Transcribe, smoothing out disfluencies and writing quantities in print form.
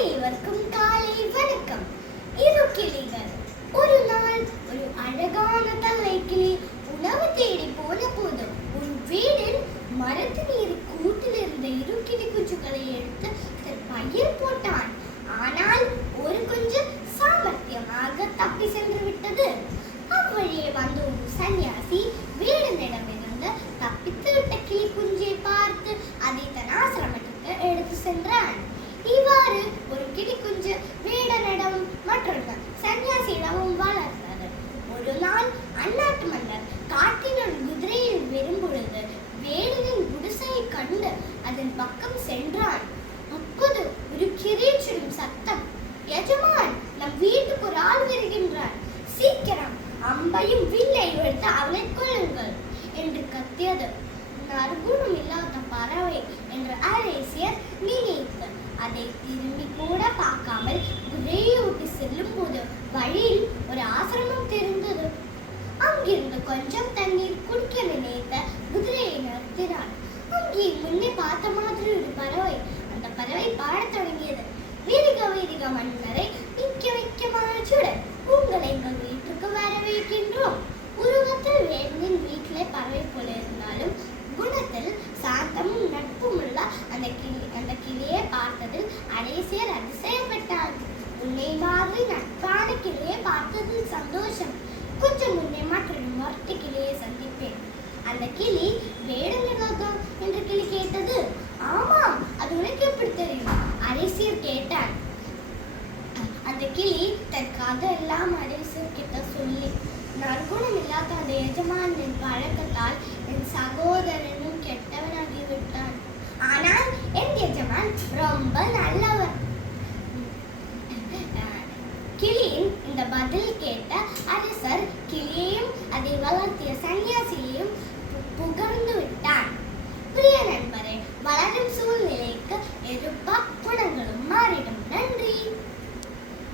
அனைவருக்கும் காலை வணக்கம். இரு கிளிகள். ஒரு நாள் ஒரு அழகான தலை கிளி உணவு தேடி போன போது ஒரு வீடில் மரத்து நீர் கூட்டில் இருந்த இரு கிளி குஞ்சுகளை எடுத்து தன் பையில் போட்டான். ஆனால் ஒரு குஞ்சு சாமர்த்தியமாக தப்பி சென்று விட்டது. அவ்வழியே வந்த ஒரு சன்னியாசி வீடனிடமிருந்து தப்பித்து விட்ட கிளி குஞ்சை பார்த்து அதை தன் ஆசிரமத்துக்கு எடுத்து சென்றான். இவ்வாறு ஒரு கிளி குஞ்சு வேடனிடம் மற்றொரு சன்னியாசியிடமும் வளர்ந்தது. ஒரு நாள் அந்நாட்டு மன்னர் காட்டினுள் குதிரையில் வரும்பொழுது வேடனின் குடிசையை கண்டு அதன் பக்கம் சென்றான். அப்போது ஒரு கிரீச்சிடும் சத்தம், எஜமான், நம் வீட்டுக்கு ஒரு ஆள் வருகின்றான், சீக்கிரம் அம்பையும் வில்லையும் எடுத்து அவனை கொள்ளுங்கள் என்று கத்தியது. நற்குணம் இல்லாத பறவை என்று அரேசியர் நினைத்து அதை திரும்பி கூட பார்க்காமல் குதிரையை ஓட்டி செல்லும் போது வழியில் ஒரு ஆசிரமம் தெரிந்தது. அங்கிருந்து கொஞ்சம் தண்ணீர் குடிக்க நினைத்த குதிரையை நிறுத்தினார். அங்கே முன்னே பார்த்த மாதிரி ஒரு பறவை. அந்த பறவை பாடத் தொடங்கியது. வீரிக வீரிக மன்னரை நிற்க வைக்க மாச்சுடன் உங்களை எங்கள் வீட்டுக்கு வரவேற்கின்றோம். உருவத்தில் வேடனின் வீட்டிலே பறவை போல இருந்தாலும் குணத்தில் சாந்தமும் நட்பும் உள்ள அந்த கிளியை பார்த்ததில் அரேசியர் அதிசயப்பட்டார். உன்னை மாதிரி நட்பான கிளியை பார்த்ததில் சந்தோஷம். கொஞ்சம் முன்னே மற்றொரு மொட்டை கிளியை சந்திப்பேன். அந்த கிளி வேடனிடாதோ என்று கிளி கேட்டது. ஆமாம், அது உனக்கு எப்படி தெரியும்? அரேசியர் கேட்டார். அந்த கிளி தன் கதை எல்லாம் அரேசியர் கிட்ட சொல்லி, நற்குணம் இல்லாத அந்த எஜமானின் பழக்கத்தால் என் சகோதரனும் கெட்டவனாகிவிட்டான். ஆனால் என் எஜமான் ரொம்ப நல்லவர். கிளியின் இந்த பதில் கேட்ட அரசர் கிளியையும் அதை வளர்த்திய சன்னியாசி